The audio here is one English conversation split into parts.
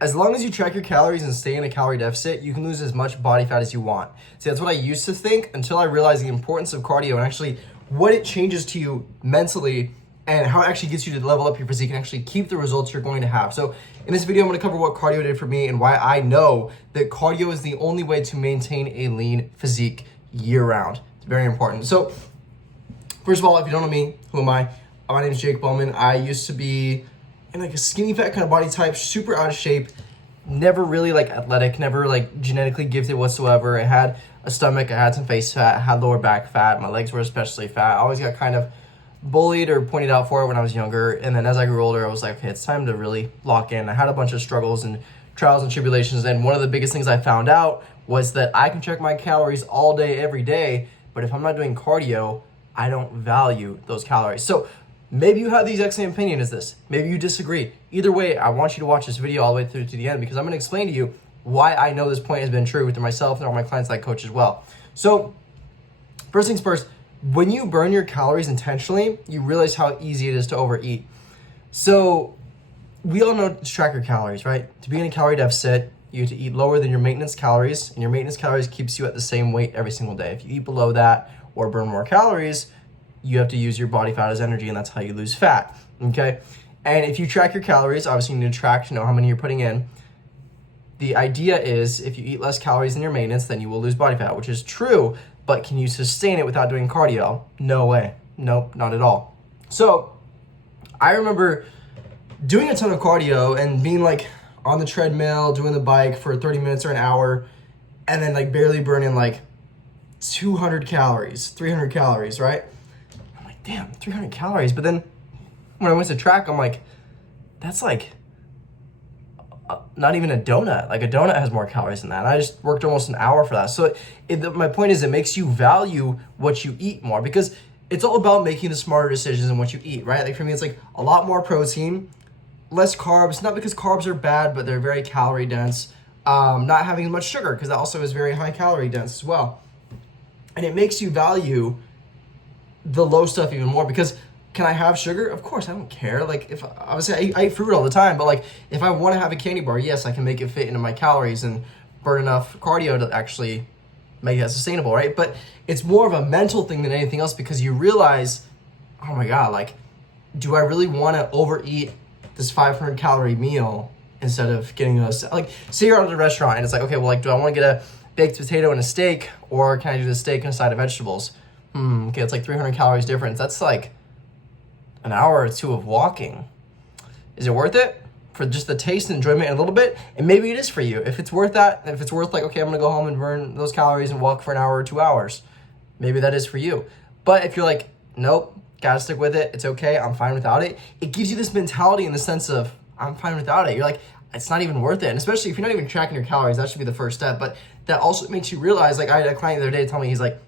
as long as you track your calories and stay in a calorie deficit, you can lose as much body fat as you want. See, that's what I used to think until I realized the importance of cardio and actually what it changes to you mentally and how it actually gets you to level up your physique and actually keep the results you're going to have. So in this video, I'm going to cover what cardio did for me and why I know that cardio is the only way to maintain a lean physique year round. It's very important. So first of all, if you don't know me, who am I? My name is Jake Bowman. I used to be in like a skinny fat kind of body type, super out of shape, never really like athletic, never like genetically gifted whatsoever. I had a stomach, I had some face fat, I had lower back fat, my legs were especially fat. I always got kind of bullied or pointed out for it when I was younger. And then as I grew older, I was like, okay, it's time to really lock in. I had a bunch of struggles and trials and tribulations. And one of the biggest things I found out was that I can check my calories all day, every day. But if I'm not doing cardio, I don't value those calories. So maybe you have the exact same opinion as this. Maybe you disagree. Either way, I want you to watch this video all the way through to the end because I'm going to explain to you why I know this point has been true to myself and all my clients I coach as well. So first things first, when you burn your calories intentionally, you realize how easy it is to overeat. So we all know to track your calories, right? To be in a calorie deficit, you have to eat lower than your maintenance calories, and your maintenance calories keeps you at the same weight every single day. If you eat below that or burn more calories, you have to use your body fat as energy, and that's how you lose fat, okay? And if you track your calories, obviously you need to track to know how many you're putting in. The idea is if you eat less calories than your maintenance, then you will lose body fat, which is true, but can you sustain it without doing cardio? No way. Nope, not at all. So I remember doing a ton of cardio and being like on the treadmill, doing the bike for 30 minutes or an hour, and then like barely burning like 200 calories, 300 calories, right? Damn, 300 calories. But then when I went to track, I'm like, that's like not even a donut. Like a donut has more calories than that. And I just worked almost an hour for that. So my point is it makes you value what you eat more because it's all about making the smarter decisions in what you eat, right? Like for me, it's like a lot more protein, less carbs, not because carbs are bad, but they're very calorie dense. Not having as much sugar because that also is very high calorie dense as well. And it makes you value the low stuff even more because can I have sugar? Of course, I don't care. Like if obviously I eat fruit all the time, but like if I want to have a candy bar, yes, I can make it fit into my calories and burn enough cardio to actually make that sustainable, right? But it's more of a mental thing than anything else because you realize, oh my God, like, do I really want to overeat this 500 calorie meal instead of getting like, say you're out at a restaurant and it's like, okay, well, like, do I want to get a baked potato and a steak or can I do the steak and a side of vegetables? Okay, it's like 300 calories difference. That's like an hour or two of walking. Is it worth it for just the taste and enjoyment and a little bit? And maybe it is for you. If it's worth that, if it's worth like, okay, I'm gonna go home and burn those calories and walk for an hour or 2 hours, maybe that is for you. But if you're like, nope, gotta stick with it, it's okay, I'm fine without it, it gives you this mentality in the sense of, I'm fine without it. You're like, it's not even worth it. And especially if you're not even tracking your calories, that should be the first step. But that also makes you realize, like I had a client the other day tell me, he's like,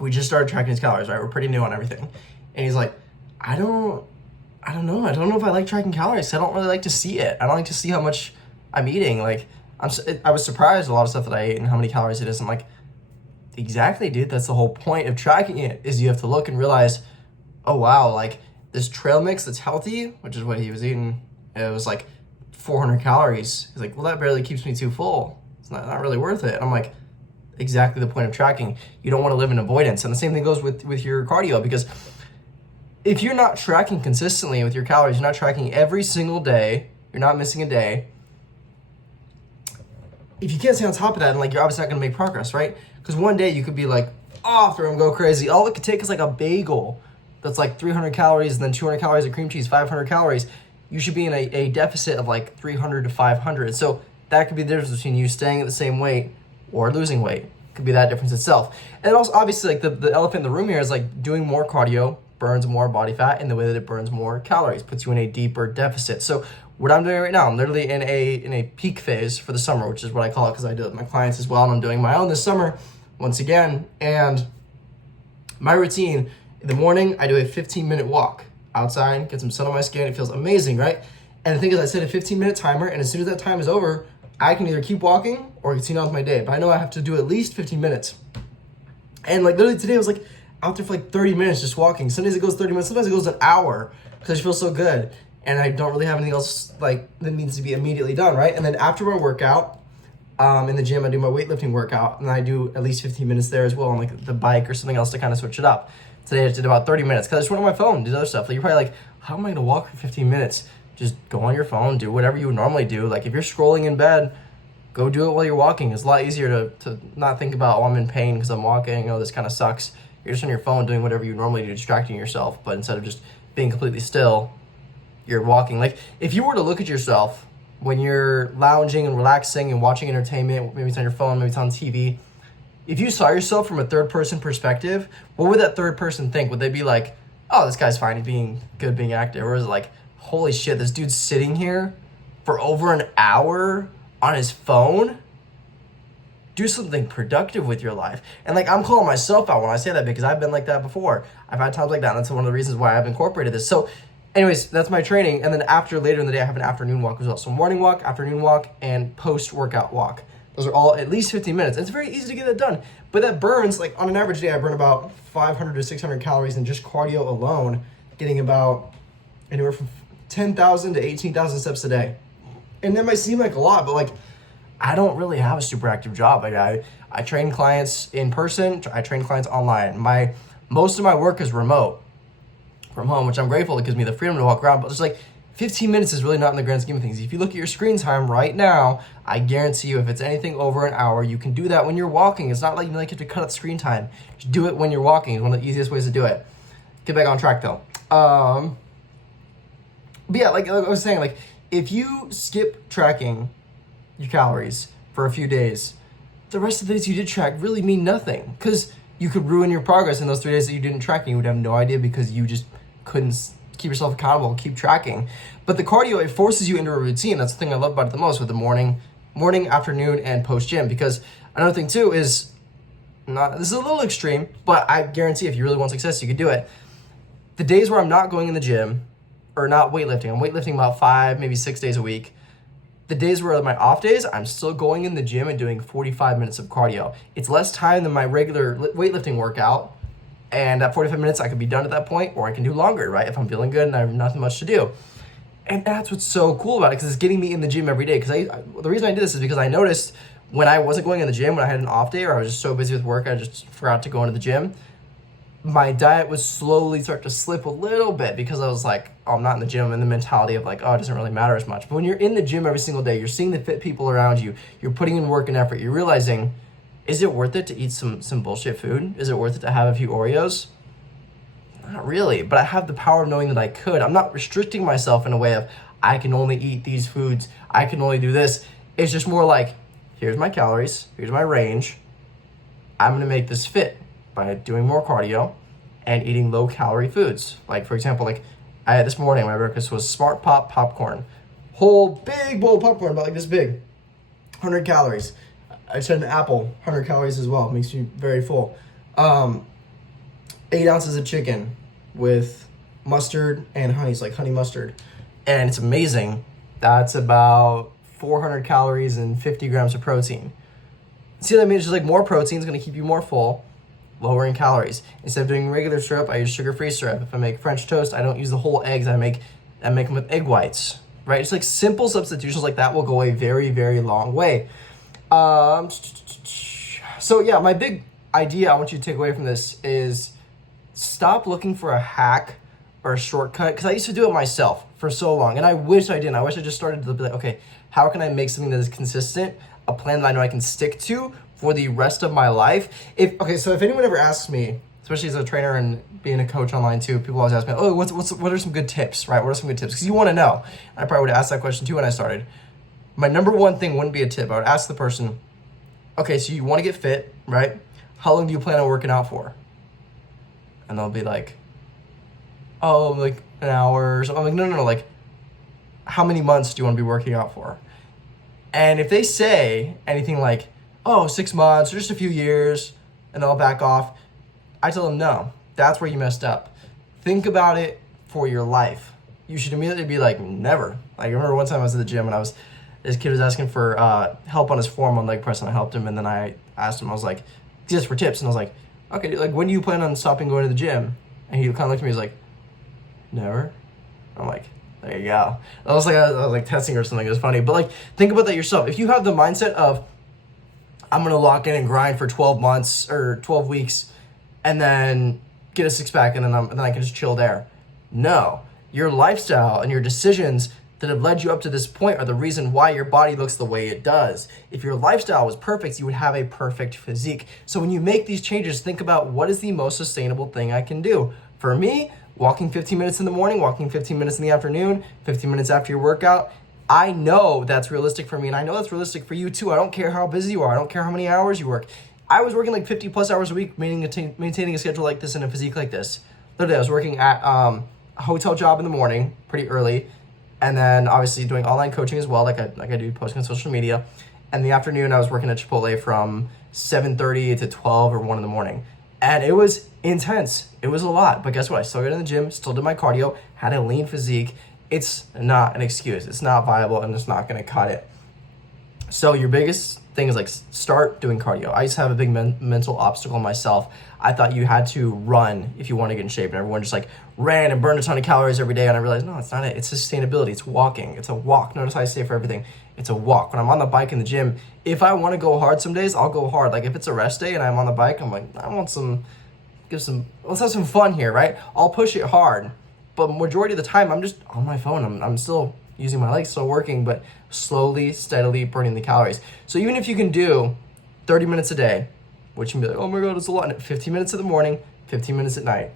we just started tracking his calories, right? We're pretty new on everything. And he's like, I don't know. I don't know if I like tracking calories. I don't really like to see it. I don't like to see how much I'm eating. Like, I was surprised a lot of stuff that I ate and how many calories it is. I'm like, exactly, dude. That's the whole point of tracking it is you have to look and realize, oh, wow, like this trail mix that's healthy, which is what he was eating, it was like 400 calories. He's like, well, that barely keeps me too full. It's not really worth it. And I'm like, exactly the point of tracking. You don't want to live in avoidance. And the same thing goes with your cardio because if you're not tracking consistently with your calories, you're not tracking every single day, you're not missing a day, if you can't stay on top of that, and like you're obviously not going to make progress, right? Because one day you could be like off and go crazy. All it could take is like a bagel that's like 300 calories and then 200 calories of cream cheese, 500 calories. You should be in a deficit of like 300 to 500. So that could be the difference between you staying at the same weight or losing weight. Could be that difference itself. And also obviously like the elephant in the room here is like doing more cardio burns more body fat in the way that it burns more calories, puts you in a deeper deficit. So what I'm doing right now, I'm literally in a peak phase for the summer, which is what I call it because I do it with my clients as well, and I'm doing my own this summer once again. And my routine, in the morning, I do a 15-minute walk outside, get some sun on my skin. It feels amazing, right? And the thing is, I set a 15-minute timer, and as soon as that time is over, I can either keep walking or continue on with my day. But I know I have to do at least 15 minutes. And like literally today, I was like out there for like 30 minutes just walking. Some days it goes 30 minutes, sometimes it goes an hour because I just feel so good. and I don't really have anything else like that needs to be immediately done, right? And then after my workout, in the gym, I do my weightlifting workout, and I do at least 15 minutes there as well on like the bike or something else to kind of switch it up. Today I did about 30 minutes because I just went on my phone, did other stuff. Like you're probably like, how am I gonna walk for 15 minutes? Just go on your phone, do whatever you would normally do. Like if you're scrolling in bed, go do it while you're walking. It's a lot easier to not think about, oh, I'm in pain because I'm walking, oh, this kind of sucks. You're just on your phone doing whatever you normally do, distracting yourself, but instead of just being completely still, you're walking. Like if you were to look at yourself when you're lounging and relaxing and watching entertainment, maybe it's on your phone, maybe it's on TV, if you saw yourself from a third person perspective, what would that third person think? Would they be like, oh, this guy's fine, he's being good, being active? Or is it like, holy shit, this dude's sitting here for over an hour on his phone? Do something productive with your life. And like, I'm calling myself out when I say that because I've been like that before. I've had times like that, and that's one of the reasons why I've incorporated this. So anyways, that's my training. And then later in the day, I have an afternoon walk as well. So morning walk, afternoon walk, and post-workout walk. Those are all at least 15 minutes. It's very easy to get that done. But that burns, like on an average day, I burn about 500 to 600 calories in just cardio alone, getting about anywhere from 10,000 to 18,000 steps a day. And that might seem like a lot, but like, I don't really have a super active job. Like I train clients in person. I train clients online. Most of my work is remote from home, which I'm grateful. It gives me the freedom to walk around. But it's like 15 minutes is really not in the grand scheme of things. If you look at your screen time right now, I guarantee you if it's anything over an hour, you can do that when you're walking. It's not like you have to cut out screen time. Just do it when you're walking. It's one of the easiest ways to do it. Get back on track though. But yeah, like I was saying, like if you skip tracking your calories for a few days, the rest of the days you did track really mean nothing because you could ruin your progress in those 3 days that you didn't track and you would have no idea because you just couldn't keep yourself accountable and keep tracking. But the cardio, it forces you into a routine. That's the thing I love about it the most with the morning, afternoon, and post-gym. Because another thing too is, this is a little extreme, but I guarantee if you really want success, you could do it. The days where I'm not going in the gym or not weightlifting, I'm weightlifting about 5, maybe 6 days a week. The days where my off days, I'm still going in the gym and doing 45 minutes of cardio. It's less time than my regular weightlifting workout. And at 45 minutes, I could be done at that point, or I can do longer, right? If I'm feeling good and I have nothing much to do. And that's what's so cool about it, because it's getting me in the gym every day. Because the reason I did this is because I noticed when I wasn't going in the gym, when I had an off day, or I was just so busy with work, I just forgot to go into the gym, my diet would slowly start to slip a little bit because I was like, oh, I'm not in the gym, and the mentality of like, oh, it doesn't really matter as much. But when you're in the gym every single day, you're seeing the fit people around you, you're putting in work and effort, you're realizing, is it worth it to eat some bullshit food? Is it worth it to have a few Oreos? Not really, but I have the power of knowing that I could. I'm not restricting myself in a way of, I can only eat these foods, I can only do this. It's just more like, here's my calories, here's my range, I'm gonna make this fit by doing more cardio and eating low calorie foods. Like for example, like this morning, my breakfast was Smart Pop popcorn. Whole big bowl of popcorn, about like this big, 100 calories. I just had an apple, 100 calories as well, makes me very full. 8 ounces of chicken with mustard and honey, it's like honey mustard. And it's amazing. That's about 400 calories and 50 grams of protein. See what I mean? It's just like more protein is gonna keep you more full, lowering calories. Instead of doing regular syrup, I use sugar-free syrup. If I make French toast, I don't use the whole eggs. I make them with egg whites, right? It's like simple substitutions like that will go a very, very long way. So yeah, my big idea I want you to take away from this is stop looking for a hack or a shortcut, because I used to do it myself for so long, and I wish I didn't. I wish I just started to be like, okay, how can I make something that is consistent, a plan that I know I can stick to for the rest of my life? So if anyone ever asks me, especially as a trainer and being a coach online too, people always ask me, oh, what are some good tips, right? What are some good tips? Because you want to know. I probably would have asked that question too when I started. My number one thing wouldn't be a tip. I would ask the person, okay, so you want to get fit, right? How long do you plan on working out for? And they'll be like, oh, like an hour or something. I'm like, no, like, how many months do you want to be working out for? And if they say anything like, oh, 6 months or just a few years, and they'll back off, I tell them, no, that's where you messed up. Think about it for your life. You should immediately be like, never. Like, I remember one time I was at the gym and this kid was asking for help on his form on leg press, and I helped him, and then I asked him, I was like, just for tips, and I was like, okay, like, when do you plan on stopping going to the gym? And he kind of looked at me, he was like, never. I'm like, There you go. I was like testing or something. It was funny. But like, think about that yourself. If you have the mindset of, I'm going to lock in and grind for 12 months or 12 weeks and then get a six pack and then I can just chill there. No, your lifestyle and your decisions that have led you up to this point are the reason why your body looks the way it does. If your lifestyle was perfect, you would have a perfect physique. So when you make these changes, think about what is the most sustainable thing I can do. For me, walking 15 minutes in the morning, walking 15 minutes in the afternoon, 15 minutes after your workout, I know that's realistic for me, and I know that's realistic for you too. I don't care how busy you are. I don't care how many hours you work. I was working like 50 plus hours a week, maintaining a schedule like this and a physique like this. Literally, I was working at a hotel job in the morning, pretty early, and then obviously doing online coaching as well, like I do, posting on social media. And in the afternoon, I was working at Chipotle from 7:30 to 12 or 1 in the morning. And it was intense. It was a lot. But guess what? I still got in the gym, still did my cardio, had a lean physique. It's not an excuse. It's not viable, and it's not going to cut it. So your biggest thing is like start doing cardio. I used to have a big mental obstacle myself. I thought you had to run if you want to get in shape, and everyone just like ran and burned a ton of calories every day. And I realized, no, it's not it. It's sustainability. It's walking. It's a walk. Notice how I say for everything, it's a walk. When I'm on the bike in the gym, if I want to go hard some days, I'll go hard. Like if it's a rest day and I'm on the bike, I'm like, let's have some fun here, right? I'll push it hard. But majority of the time, I'm just on my phone. I'm still using my legs, still working, but slowly, steadily burning the calories. So even if you can do 30 minutes a day, which you can be like, oh my God, it's a lot. 15 minutes in the morning, 15 minutes at night.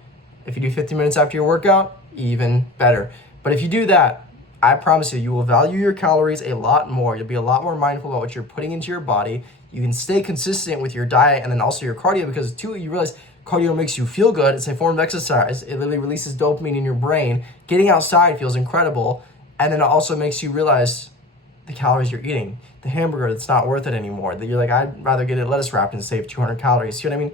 If you do 15 minutes after your workout, even better. But if you do that, I promise you, you will value your calories a lot more. You'll be a lot more mindful about what you're putting into your body. You can stay consistent with your diet and then also your cardio, because too, you realize cardio makes you feel good. It's a form of exercise. It literally releases dopamine in your brain. Getting outside feels incredible. And then it also makes you realize the calories you're eating. The hamburger, that's not worth it anymore. That you're like, I'd rather get it lettuce wrapped and save 200 calories. See what I mean?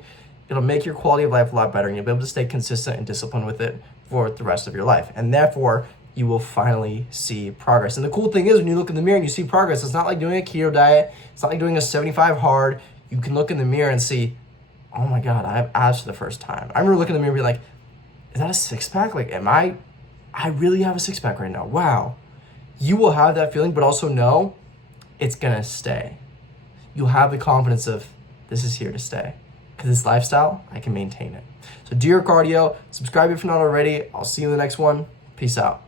It'll make your quality of life a lot better, and you'll be able to stay consistent and disciplined with it for the rest of your life. And therefore, you will finally see progress. And the cool thing is, when you look in the mirror and you see progress, it's not like doing a keto diet. It's not like doing a 75 hard. You can look in the mirror and see, oh my God, I have abs for the first time. I remember looking in the mirror and be like, is that a six pack? Like, I really have a six pack right now. Wow. You will have that feeling, but also know it's gonna stay. You'll have the confidence of, this is here to stay. Because this lifestyle, I can maintain it. So do your cardio, subscribe if you're not already. I'll see you in the next one. Peace out.